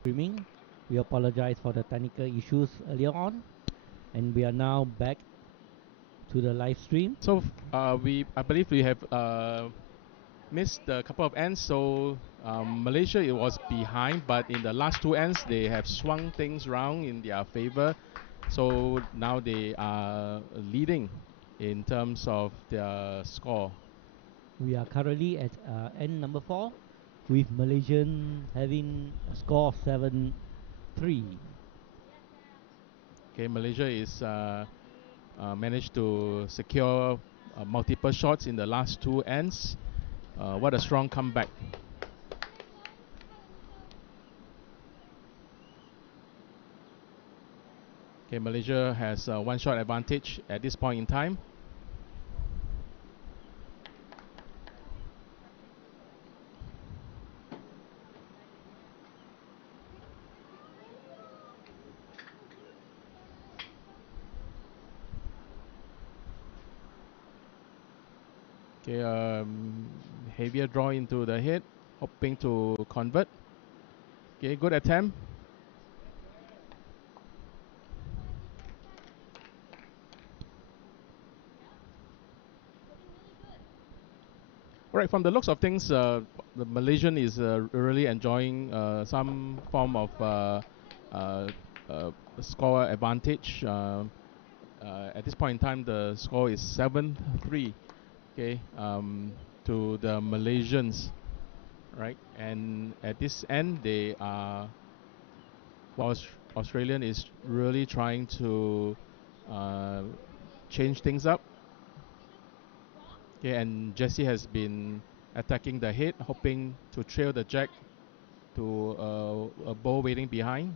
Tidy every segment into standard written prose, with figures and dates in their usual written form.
Streaming. We apologize for the technical issues earlier on, and we are now back to the live stream. So I believe we have missed a couple of ends. So Malaysia it was behind, but in the last two ends they have swung things round in their favor. So now they are leading in terms of their score. We are currently at end number 4, with Malaysian having a score of 7-3. Okay, Malaysia is managed to secure multiple shots in the last two ends. What a strong comeback. Okay, Malaysia has a one shot advantage at this point in time. Okay, heavier draw into the head, hoping to convert. Okay, good attempt. Right, from the looks of things, the Malaysian is really enjoying some form of uh, score advantage. At this point in time, the score is 7-3. Okay, to the Malaysians, right? And at this end, they are. Australian is really trying to uh, change things up. Okay, and Jesse has been attacking the head, hoping to trail the jack to a ball waiting behind.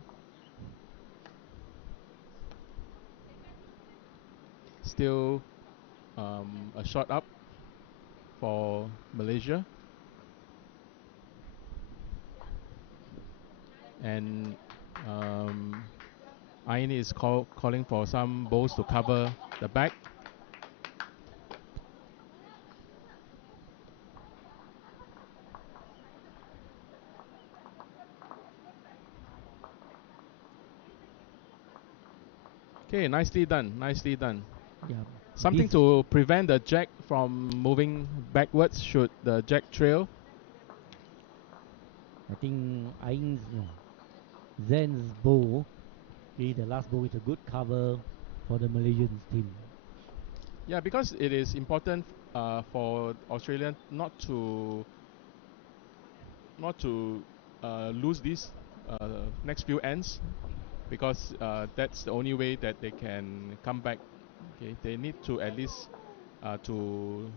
Still a shot up for Malaysia. And Ain is calling for some balls to cover the back. Okay, nicely done, nicely done. Yeah, Something to prevent the jack from moving backwards should the jack trail. I think Ain's no, Zen's bowl, okay, the last bowl is a good cover for the Malaysian team. Yeah, because it is important for Australia not to lose these next few ends, because that's the only way that they can come back. Okay, they need to at least to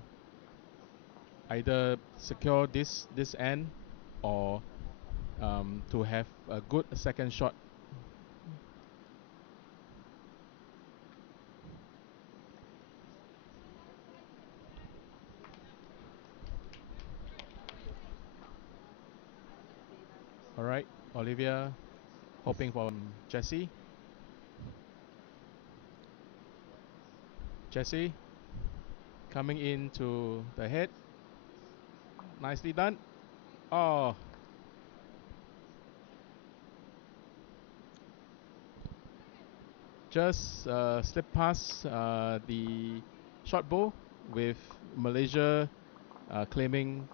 either secure this end or to have a good second shot. All right, Olivia hoping for Jesse. Jesse coming into the head. Nicely done. Oh, just slip past the short bow, with Malaysia claiming.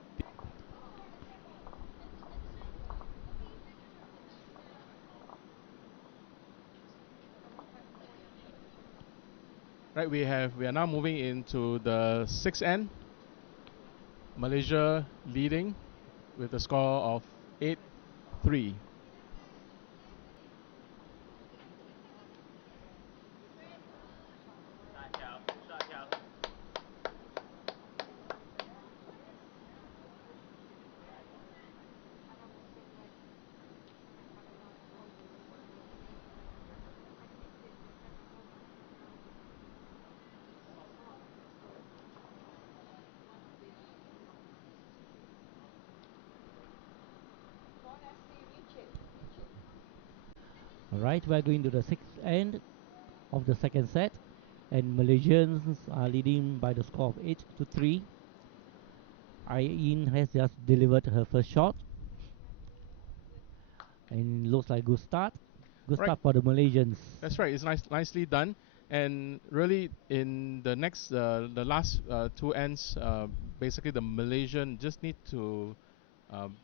Right, we are now moving into the sixth end. Malaysia leading with a score of 8-3. Alright, we're going to the sixth end of the second set, and Malaysians are leading by the score of 8-3. Ain has just delivered her first shot, And looks like good start. Good Right. start for the Malaysians. That's right. It's nicely done. And really, in the last two ends, basically the Malaysian just need to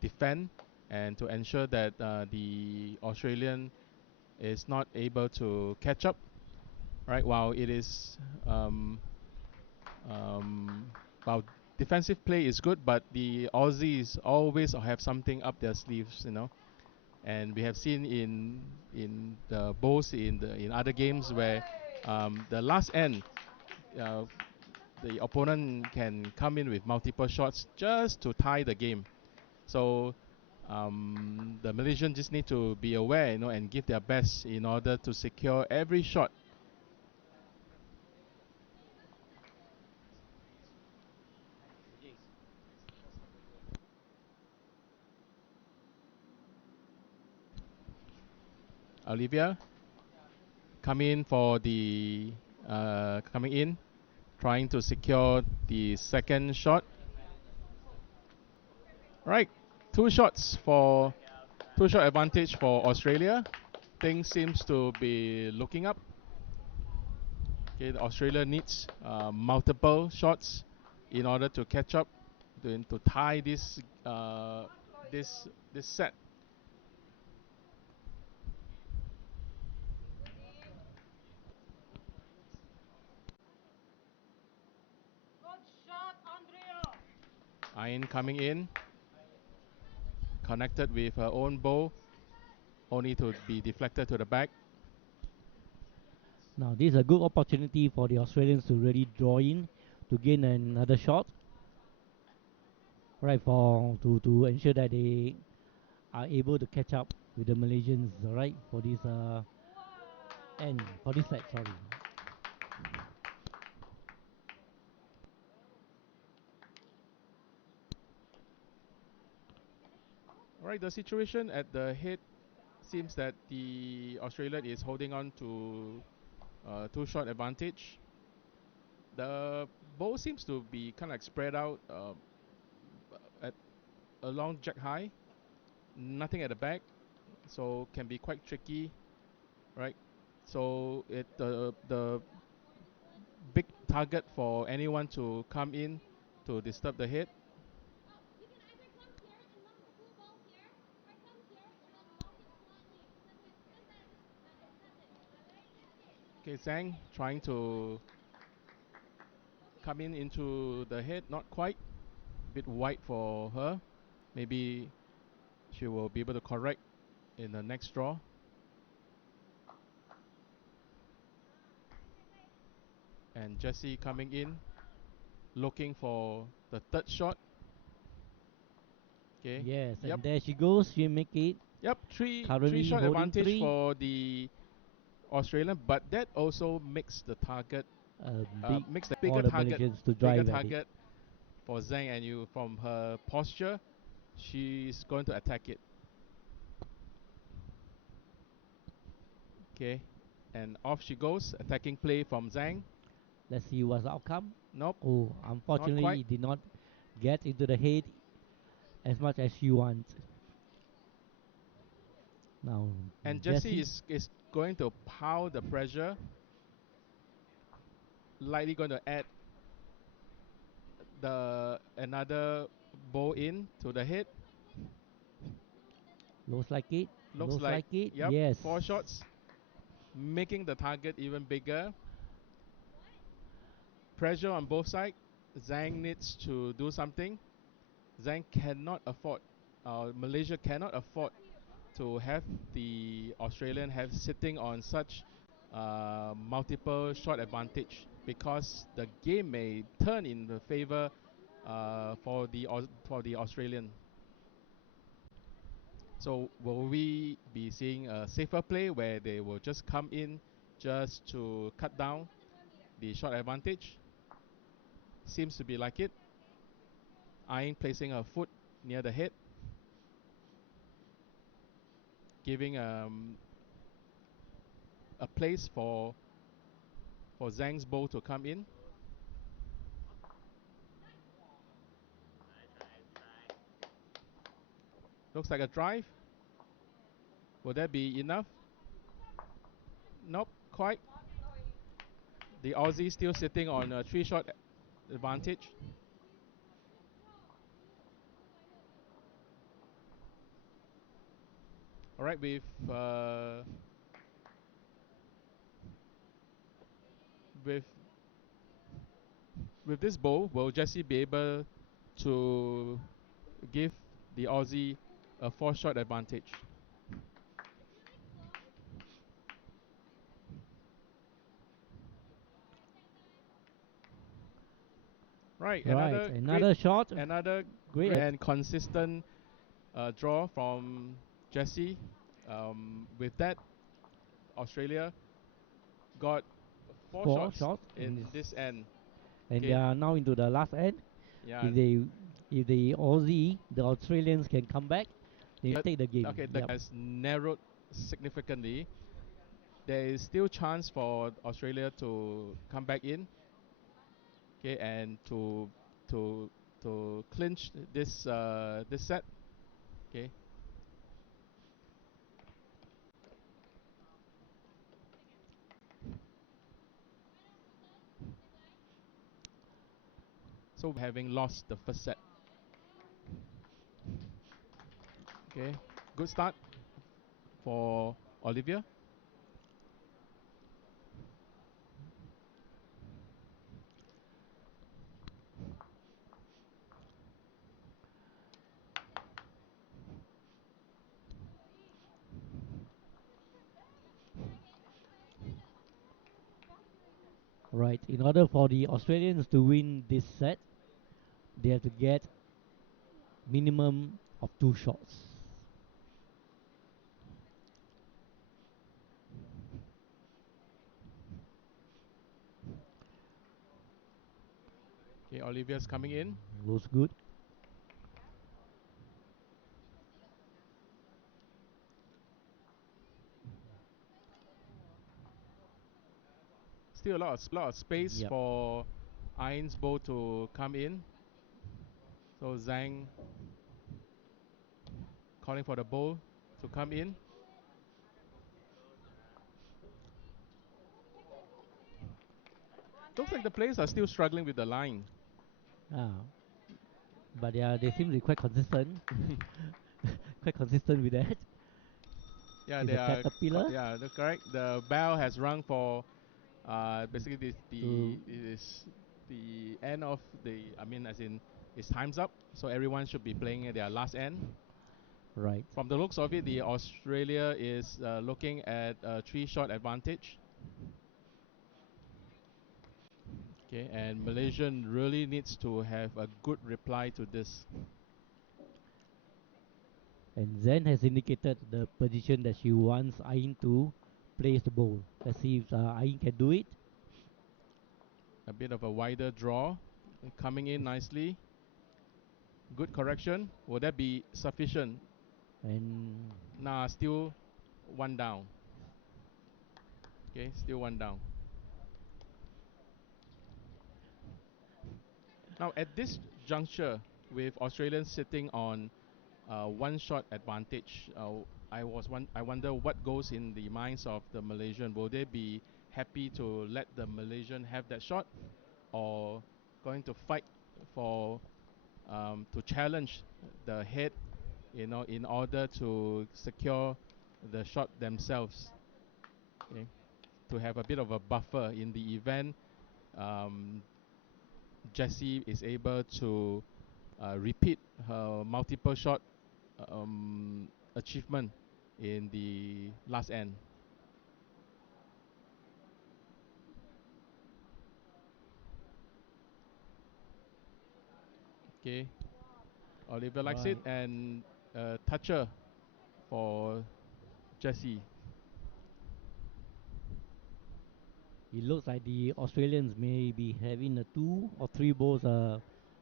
defend and to ensure that the Australian is not able to catch up. Right. While it is, while defensive play is good, but the Aussies always have something up their sleeves. And we have seen in the bowls in other games where the last end uh, the opponent can come in with multiple shots just to tie the game. So the Malaysians just need to be aware, and give their best in order to secure every shot. Olivia coming in, trying to secure the second shot. Right, two shot advantage for Australia. Things seems to be looking up. Okay, Australia needs multiple shots in order to catch up, to tie this set. Ayn coming in, connected with her own bow, only to be deflected to the back. Now this is a good opportunity for the Australians to really draw in to gain another shot. Right, to ensure that they are able to catch up with the Malaysians. Right, for this end for this set. Sorry. All right, the situation at the head seems that the Australian is holding on to two shot advantage. The bow seems to be kind of like spread out at along jack high, nothing at the back, so can be quite tricky, right? So the big target for anyone to come in to disturb the head. Okay, Zhang trying to come in into the head, not quite, a bit wide for her. Maybe she will be able to correct in the next draw. And Jessie coming in, looking for the third shot. Okay. Yes, Yep. and there she goes. She make it. Yep. Three Currently shot holding advantage three. for the Australian, but that also makes the target, Big makes the for the Malaysians to bigger drive at it. target for Zhang, and you from her posture, she's going to attack it. Okay, and off she goes, attacking play from Zhang. Let's see what's the outcome. Nope, Oh, not unfortunately, quite. it did not get into the head as much as you want. Now, And Jesse Jesse, is going to pile the pressure, likely going to add the another bow in to the head. looks like it. Looks Looks like, like it. yep, Yes. four shots, making the target even bigger. Pressure on both sides. Zhang needs to do something. Zhang cannot afford, Malaysia cannot afford to have the Australian have sitting on such multiple shot advantage, because the game may turn in the favor for the Australian. So will we be seeing a safer play where they will just come in just to cut down the shot advantage? Seems to be like it. Ayn placing her foot near the head, giving a place for Zhang's bow to come in. Looks like a drive. Will that be enough? Nope, quite. The Aussie still sitting on a 3-shot advantage. All right, with with this bowl, will Jesse be able to give the Aussie a 4-shot advantage? Right, Right, great, another shot. another Great. great and consistent draw from Jesse. With that, Australia got 4 shots Shots in this end. and they Okay, are now into the last end. yeah. If the the Australians can come back, they But take the game. okay, the Yep. has narrowed significantly. There is still chance for Australia to come back in. Okay, and to to clinch this set. Okay, so having lost the first set. Okay, good start for Olivia. Right. In order for the Australians to win this set, they have to get minimum of 2 shots. Okay, Olivia's coming in. Looks good. Still a lot of space Yep. for Iron's bow to come in. So Zhang calling for the bow to come in. Looks like the players are still struggling with the line. Ah, but they seem to be quite consistent. Quite consistent with that. Yeah, It's they a are. caterpillar Yeah, that's correct. The bell has rung for basically to it is the end of the. I mean, as in it's time's up. So everyone should be playing at their last end. right. From the looks of it, the Australia is looking at a 3-shot advantage. Okay, and Malaysian really needs to have a good reply to this. And Zen has indicated the position that she wants Ain to place the ball. Let's see if Ain can do it. A bit of a wider draw, coming in nicely. Good correction. Will that be sufficient? And Nah, still one down. Okay, still one down. Now at this juncture, with Australians sitting on 1-shot advantage, I wonder what goes in the minds of the Malaysian. Will they be happy to let the Malaysian have that shot, or going to fight for to challenge the head, in order to secure the shot themselves? Okay, to have a bit of a buffer in the event um, Jessie is able to repeat her multiple shot achievement in the last end. Okay, Oliver likes it, right, and toucher for Jessie. it looks like the Australians may be having a 2 or 3 balls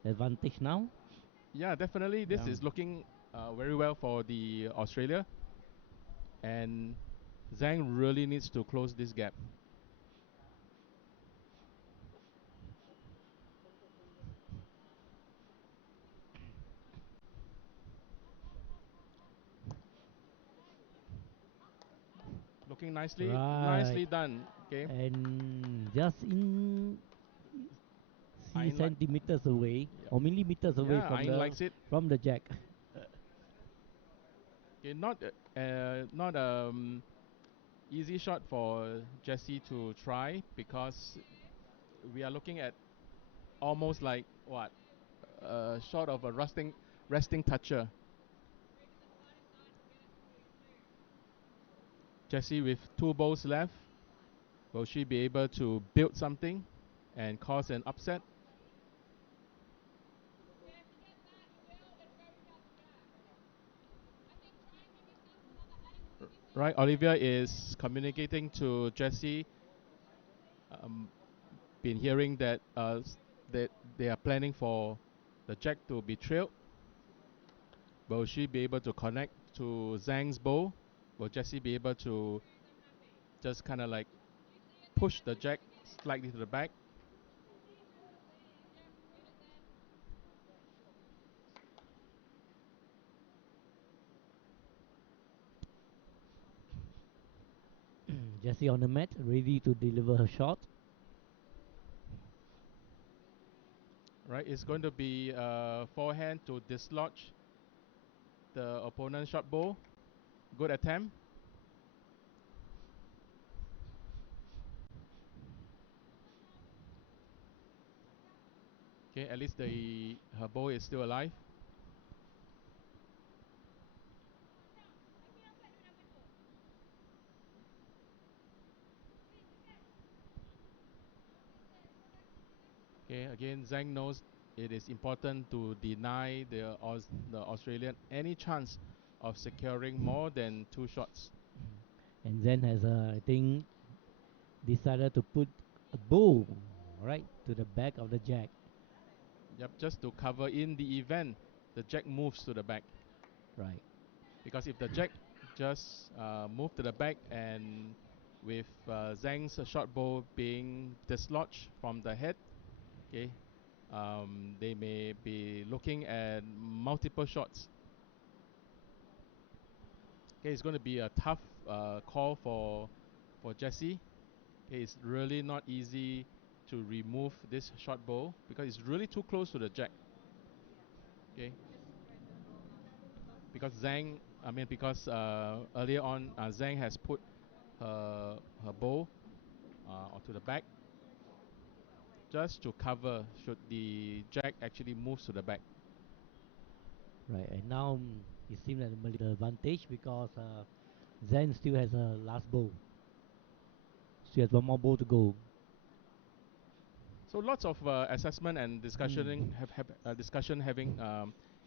advantage now. Yeah, definitely this Yeah. is looking very well for the Australia, and Zhang really needs to close this gap. looking nicely. Right. Nicely done. Okay. And just in C Ayn like. centimeters away Yeah. or millimeters away Yeah. Ayn likes it. from the jack. Okay. Not easy shot for Jesse to try because we are looking at almost like what short of a resting toucher. Jesse with two balls left. Will she be able to build something and cause an upset? Right, Olivia is communicating to Jesse. Um, been hearing that they are planning for the jack to be trailed. Will she be able to connect to Zhang's bow? Will Jesse be able to just kind of like push the jack slightly to the back? Jessie on the mat, ready to deliver her shot. Right, it's going to be forehand to dislodge the opponent's shot bow. Good attempt. Okay, at least the her bow is still alive. Okay, again, Zhang knows it is important to deny the Australian any chance of securing more than two shots. And then has, I think, decided to put a bow right to the back of the jack. Yep, just to cover in the event the jack moves to the back. Right. Because if the jack just move to the back and with Zhang's short bow being dislodged from the head, okay, they may be looking at multiple shots. Okay, it's going to be a tough call for Jesse. Okay, it's really not easy to remove this short bow because it's really too close to the jack. Okay, because because earlier on Zhang has put her bow onto the back just to cover should the jack actually move to the back. Right. And now it seems that Malaysia the advantage because Zen still has a last bow. She has one more bow to go. So lots of assessment and discussioning Mm. discussion having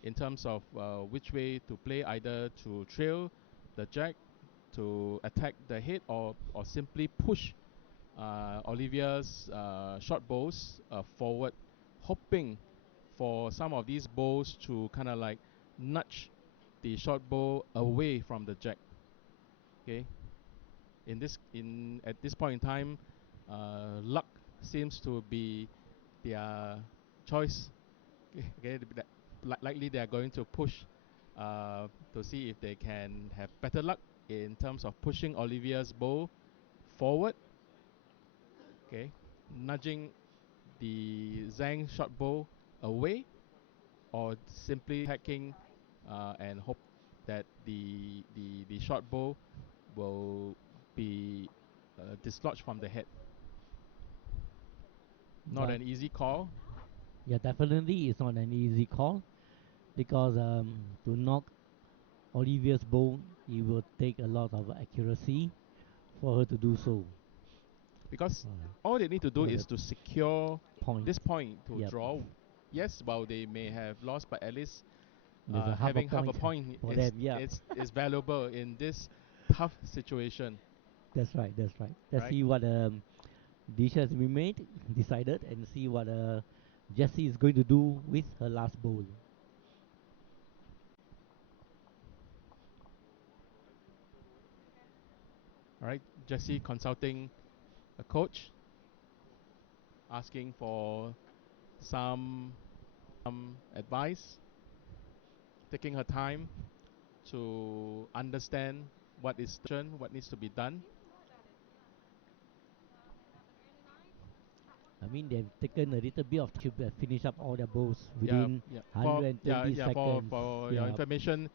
in terms of which way to play, either to trail the jack, to attack the head, or simply push Olivia's short bows forward, hoping for some of these bows to kind of like nudge the short bow away from the jack. Okay, in at this point in time, luck seems to be their choice. Okay, likely they are going to push to see if they can have better luck in terms of pushing Olivia's bow forward. Okay, nudging the Zhang short bow away, or simply attacking and hope that the short bow will be dislodged from the head. Not But an easy call. yeah, definitely it's not an easy call because to knock Olivia's bow, it will take a lot of accuracy for her to do so. Because Right. all they need to do For is the to secure point. this point to Yep. draw. Yes, while they may have lost, but at least There's a half a having half a point point for is them. Yeah. is valuable in this tough situation, That's right. That's right. Let's right? see what dish has been made, decided, and see what Jessie is going to do with her last bowl. All right, Jesse consulting a coach, asking for some advice, taking her time to understand what needs to be done. I mean, they've taken a little bit of time to finish up all their bowls Yeah, within yeah. For 120 seconds. for your Yeah, information,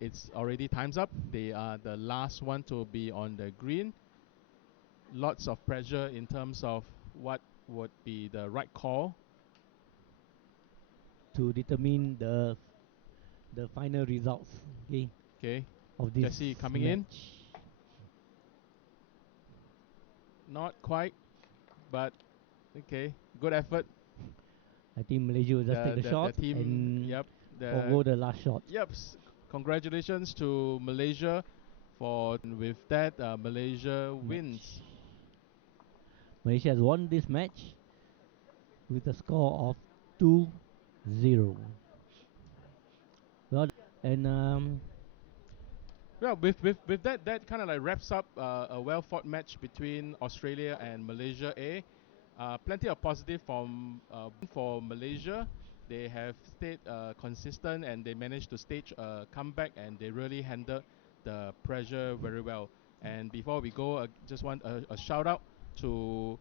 it's already time's up. They are the last one to be on the green. Lots of pressure in terms of what would be the right call. to determine the final results. Okay, Okay, of this Jesse coming in. match. Not quite, but okay, good effort. I think Malaysia will just take the The shot team, and yep, the forgo the last shot. yep. Congratulations to Malaysia for with that Malaysia Match. wins. Malaysia has won this match with a score of 2-0. Well, and Well, with that, that kind of like wraps up a well fought match between Australia and Malaysia A. Plenty of positive from for Malaysia. They have stayed consistent and they managed to stage a comeback and they really handled the pressure very well. And before we go, just want a shout out to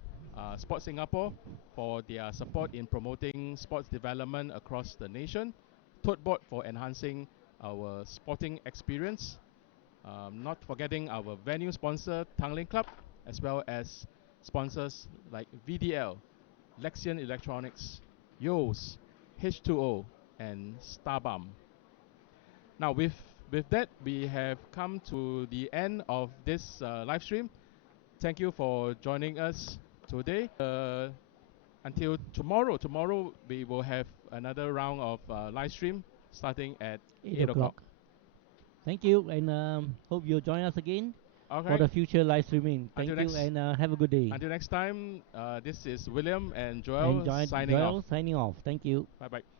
Sport Singapore for their support in promoting sports development across the nation. Tote Board for enhancing our sporting experience. Not forgetting our venue sponsor, Tanglin Club, as well as sponsors like VDL, Lexion Electronics, Yos, H2O, and Starbum. Now, with that, we have come to the end of this live stream. Thank you for joining us today. Until tomorrow, we will have another round of live stream starting at 8 8 o'clock. o'clock. Thank you, and hope you'll join us again for Okay. the future live streaming. Until Thank you, next and have a good day. Until next time, this is William and And Joel signing off. Joel signing off. Thank you. Bye bye.